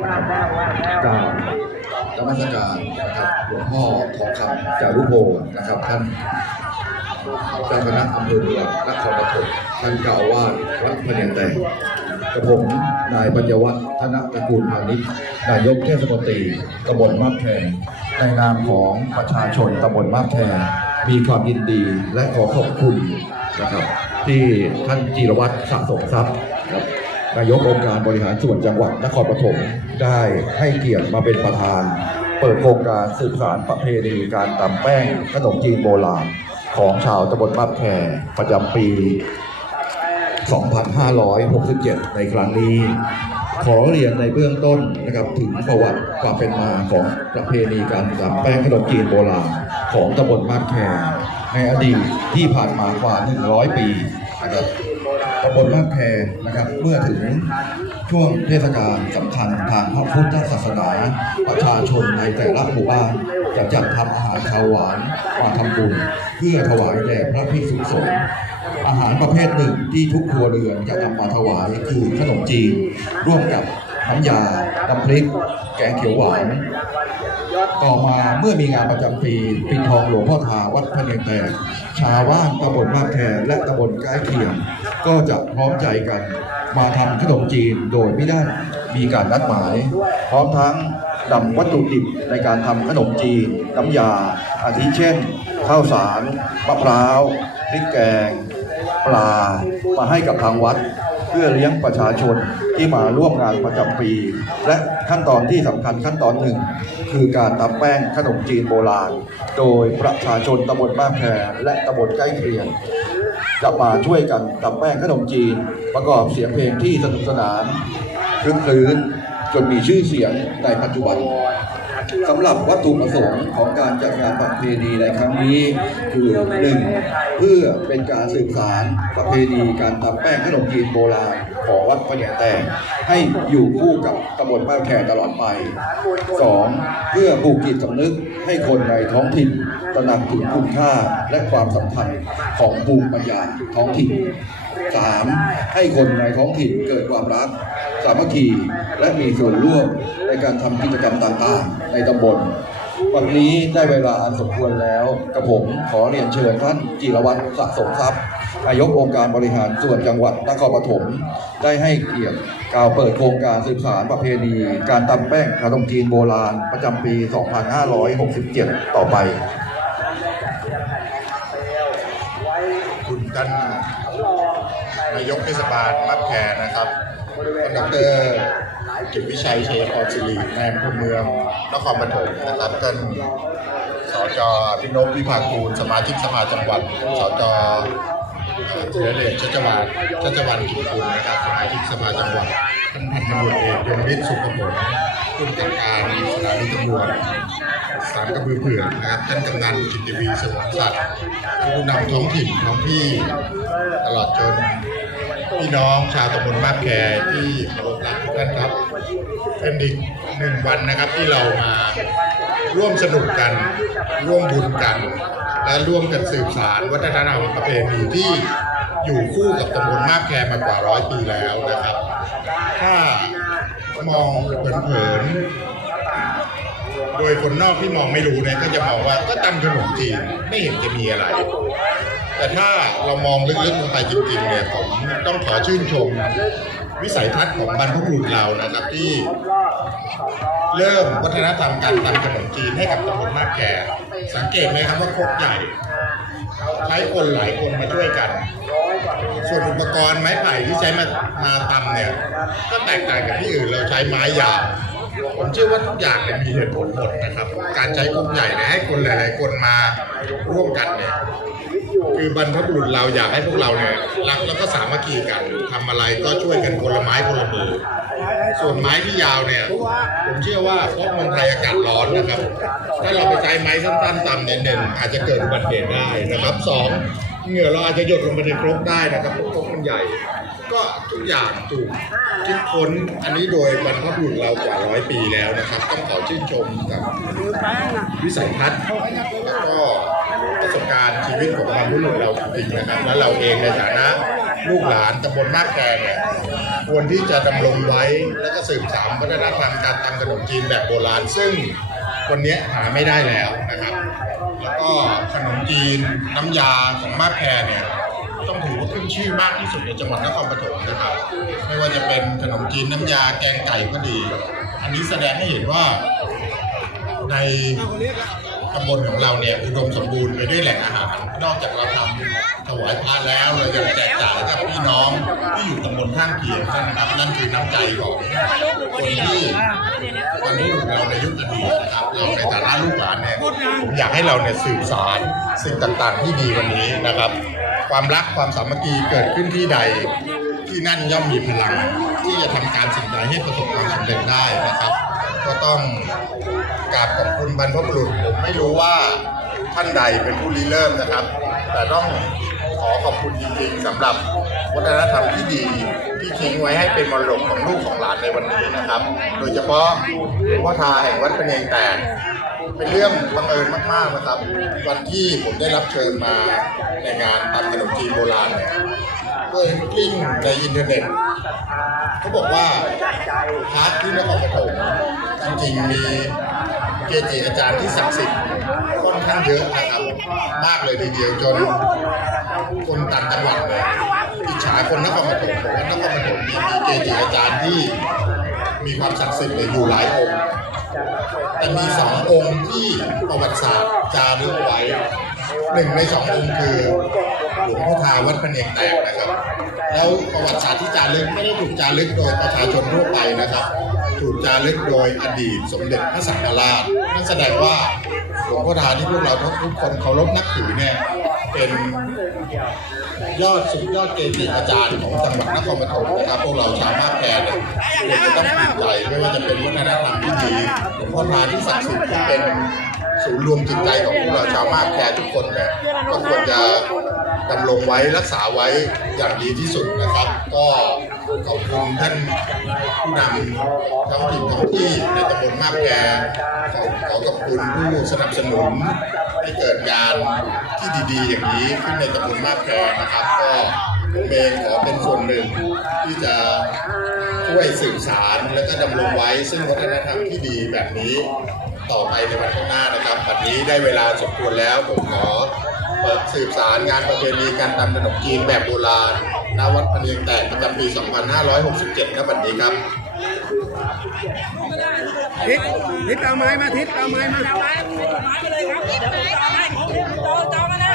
กล่าวนมัสการนะครับหลวงพ่อทองคำจารุโภนะครับท่านเจ้าคณะอำเภอเมืองนครปฐมท่านเจ้าอาวาสวัดพเนียงแตงกระผมนายปัญญวัฒน์ธนตระกูลพาณิชย์นายกเทศมนตรีตำบลมาบแพงในนามของประชาชนตำบลมาบแพงมีความยินดีและขอขอบคุณนะครับที่ท่านจีรวัตรสะสมทรัพย์ นายกองค์การบริหารส่วนจังหวัดนครปฐมได้ให้เกียรติมาเป็นประธาน เปิดโครงการสืบสานประเพณีการตำแป้งขนมจีนโบราณของชาวตำบลมาบแคประจำปี 2567 ในครั้งนี้ ขอเรียนในเบื้องต้นนะครับถึงประวัติความเป็นมาของประเพณีการตำแป้งขนมจีนโบราณของตำบลมาบแคในอดีตที่ผ่านมากว่า 100 ปีนะครับ ตำบลมาบแคนะครับ เมื่อถึงช่วงเทศกาลสำคัญทางพระพุทธศาสนาประชาชนในแต่ละหมู่บ้านจะจัดทำอาหารขาวหวานมาทำบุญเพื่อถวายแด่พระภิกษุสงฆ์อาหารประเภทหนึ่งที่ทุกครัวเรือนจะนำมาถวายคือขนมจีน ร่วมกับน้ำยาน้ำพริก แกงเขียวหวานต่อมาเมื่อมีงานประจำปีปิดทองหลวงพ่อทาวัดพระเนียงแตกชาวบ้านตำบลมาบแคและตำบลใกล้เคียง ก็จะพร้อมใจกันมาทำขนมจีนโดยไม่ได้มีการนัดหมาย พร้อมทั้งนำวัตถุดิบในการทำขนมจีนน้ำยา อาทิเช่น ข้าวสารมะพร้าวพริกแกง ปลามาให้กับทางวัด เพื่อเลี้ยงประชาชนที่มาร่วมงานประจำปี และขั้นตอนที่สำคัญขั้นตอนหนึ่ง คือการตำแป้งขนมจีนโบราณ โดยประชาชนตำบลบ้านแพรและตำบลใกล้เคียง จะมาช่วยกันตำแป้งขนมจีน ประกอบเสียงเพลงที่สนุกสนานคลึกคลื้น จนมีชื่อเสียงในปัจจุบันสำหรับวัตถุประสงค์ของการจัดงานประเพณีในครั้งนี้คือหนึ่งเพื่อเป็นการสืบสารประเพณีการทำแป้งขนมจีนโบราณของวัดพระเนียงแตงให้อยู่คู่กับตำบลบ้านแขกตลอดไปสองเพื่อปลูกจิตสำนึกให้คนในท้องถิ่นตระหนักถึงคุณค่าและความสำคัญของภูมิปัญญาท้องถิ่นสามให้คนในท้องถิ่นเกิดความรักามัคคีและมีส่วนร่วมในการทำกิจกรรมต่างๆ ในตำบลวันนี้ได้เวลาอันสมควรแล้วกระผมขอเรียนเชิญท่านจิรวัตรสะสมทรัพย์นายกองค์การบริหารส่วนจังหวัดนครปฐมได้ให้เกียรติกล่าวเปิดโครงการสืบสารประเพณี การตำแป้งขนมจีนโบราณประจำปี 2567 ต่อไป คุณท่านนายกเทศบาลมับแคนะครับ ดรกิตวิชัยเชยพรศิริในอำเภอเมืองนครปฐมนะครับท่านสจพินพวิภาคูลสมาชิกสภาจังหวัดสจเถือเดชชัชวานชัชวันกิจคุณนะครับสมาชิกสภาจังหวัดท่านพันตำรวจเอกยงฤทธิ์สุขผลผู้จัดการสถานีตำรวจสามกระบือเผือนะครับท่านกำนันกิตติวีสวนสัตว์ผู้นำท้องถิ่นท้องที่ตลอดจน พี่น้องชาวตำบลมาบแคที่เคารพรักทุกท่านครับ เป็นอีกหนึ่งวันนะครับที่เรามาร่วมสนุกกัน ร่วมบุญกัน และร่วมกันสืบสารวัฒนธรรมประเพณีที่อยู่คู่กับตำบลมาบแคมากว่าร้อยปีแล้วนะครับ ถ้ามองเผินๆโดยคนนอกที่มองไม่รู้เนี่ยก็จะมองว่าก็ตำขนมจีนไม่เห็นจะมีอะไร แต่ถ้าเรามองลึกๆลงไปจริงๆเนี่ยผมต้องขอชื่นชม วิสัยทัศน์ของบรรพบุรุษเรานะครับที่เริ่มวัฒนธรรมการตำขนมจีนให้กับตำบลมาบแก่ สังเกตไหมครับว่าโคกใหญ่ใช้คนหลายคนมาช่วยกัน ส่วนอุปกรณ์ไม้ไผ่ที่ใช้มามาตำเนี่ย ก็แตกต่างกับที่อื่นเราใช้ไม้ยาว ผมเชื่อว่าทุกอย่างเนี่ยมีเหตุผลหมดนะครับ การใช้กลุ่มใหญ่เนี่ยให้คนหลาย ๆ คนมาร่วมกันเนี่ยคือบรรพบุรุษเราอยากให้พวกเราเนี่ยรักแล้วก็สามัคคีกันทำอะไรก็ช่วยกันคนละไม้คนละมือส่วนไม้ที่ยาวเนี่ย ผมเชื่อว่าเพราะเมืองไทยอากาศร้อนนะครับ ถ้าเราไปใช้ไม้สั้นๆต่ำเนี่ยหนึ่งอาจจะเกิดอุบัติเหตุได้นะครับสองเหงื่อเราอาจจะหยดลงไปในครกได้นะครับเพราะครกมันใหญ่ ก็ทุกอย่างถูกคิดค้นอันนี้โดยบรรพบุรุษเรากว่าร้อยปีแล้วนะครับ ต้องขอชื่นชมกับวิสัยทัศน์แล้วก็ประสบการณ์ชีวิตของบรรพบุรุษเราจริงๆนะครับ แล้วเราเองในฐานะลูกหลานตำบลมาบแคเนี่ยควรที่จะดำรงไว้และก็สืบสานวัฒนธรรมการตำขนมจีนแบบโบราณ ซึ่งวันนี้หาไม่ได้แล้วนะครับ แล้วก็ขนมจีนน้ำยาของมาบแคเนี่ย ต้องถือว่าขึ้นชื่อมากที่สุดในจังหวัดนครปฐมนะครับ ไม่ว่าจะเป็นขนมจีนน้ำยาแกงไก่ก็ดี อันนี้แสดงให้เห็นว่าในตำบลของเราเนี่ยอุดมสมบูรณ์ไปด้วยแหล่งอาหาร นอกจากเราทำถวายพระแล้วเรายังแจกจ่ายให้กับพี่น้องที่อยู่ตำบลข้างเคียงนะครับนั่นคือน้ำใจของคนที่วันนี้เราในยุคอดีตนะครับเราในฐานะลูกหลานเนี่ยผมอยากให้เราเนี่ยสืบสารสิ่งต่างๆที่ดีวันนี้นะครับ ความรักความสามัคคีเกิดขึ้นที่ใด ที่นั่นย่อมมีพลัง ที่จะทำการสิ่งใดให้ประสบความสำเร็จได้นะครับ ก็ต้องกราบขอบคุณบรรพบุรุษผมไม่รู้ว่าท่านใดเป็นผู้ริเริ่มนะครับ แต่ต้องขอขอบคุณจริงๆสำหรับวัฒนธรรมที่ดีที่ทิ้งไว้ให้เป็นมรดกของลูกของหลานในวันนี้นะครับ โดยเฉพาะหลวงพ่อทาแห่งวัดพะเนงแตก เป็นเรื่องบังเอิญมากๆนะครับ วันที่ผมได้รับเชิญมาในงานตำขนมจีนโบราณเนี่ยก็เห็นกลิ้งในอินเทอร์เน็ตเขาบอกว่าพาระที่นครปฐมจริงๆมีเกจิอาจารย์ที่ศักดิ์สิทธิ์ค่อนข้างเยอะนะครับ มากเลยทีเดียวจนคนต่างจังหวัดอิจฉาคนนครปฐมบอกว่านครปฐมมีเกจิอาจารย์ที่ มีความศักดิ์สิทธิ์อยู่หลายองค์แต่มีสององค์ที่ประวัติศาสตร์จารึกไว้หนึ่งในสององค์คือหลวงพ่อทาวัดพระเนงแตกนะครับ แล้วประวัติศาสตร์ที่จารึกไม่ได้ถูกจารึกโดยประชาชนทั่วไปนะครับ ถูกจารึกโดยอดีตสมเด็จพระสังฆราชนั่นแสดงว่าหลวงพ่อทาที่พวกเราทุกคนเคารพนับถือเนี่ย เป็นยอดสุดยอดเกจิอาจารย์ของจังหวัดนครปฐมนะครับพวกเราชาวมาบแพรเนี่ยควรจะต้องภูมิใจไม่ว่าจะเป็นวัฒนธรรมที่ดีหลวงพ่อทาที่ศักดิ์สิทธิ์ที่เป็นศูนย์รวมจิตใจของพวกเราชาวมาบแพรทุกคนเนี่ยก็ควรจะดำรงไว้รักษาไว้อย่างดีที่สุดนะครับ ก็ขอบคุณท่านผู้นำท้องถิ่นท้องที่ในตำบลมาบแพรขอขอขอบคุณผู้สนับสนุน ให้เกิดงานที่ดีๆ อย่างนี้ขึ้นในตำบลมาบแพรนะครับ ก็ผมเองขอเป็นส่วนหนึ่งที่จะช่วยสืบสารและก็ดำรงไว้ ซึ่งวัฒนธรรมที่ดีแบบนี้ต่อไปในวันข้างหน้านะครับวันนี้ได้เวลาสมควรแล้วผมขอเปิดสืบสารงานประเพณีการทำขนมจีนแบบโบราณณวัดพะเนียงแตกประจำปี 2567ณบัดนี้ครับ ทิศทิศเอาไม้มาทิศเอาไม้มาเอาไม้มาเลยครับเดี๋ยวผมจะเอาให้ผมจองจองมานะ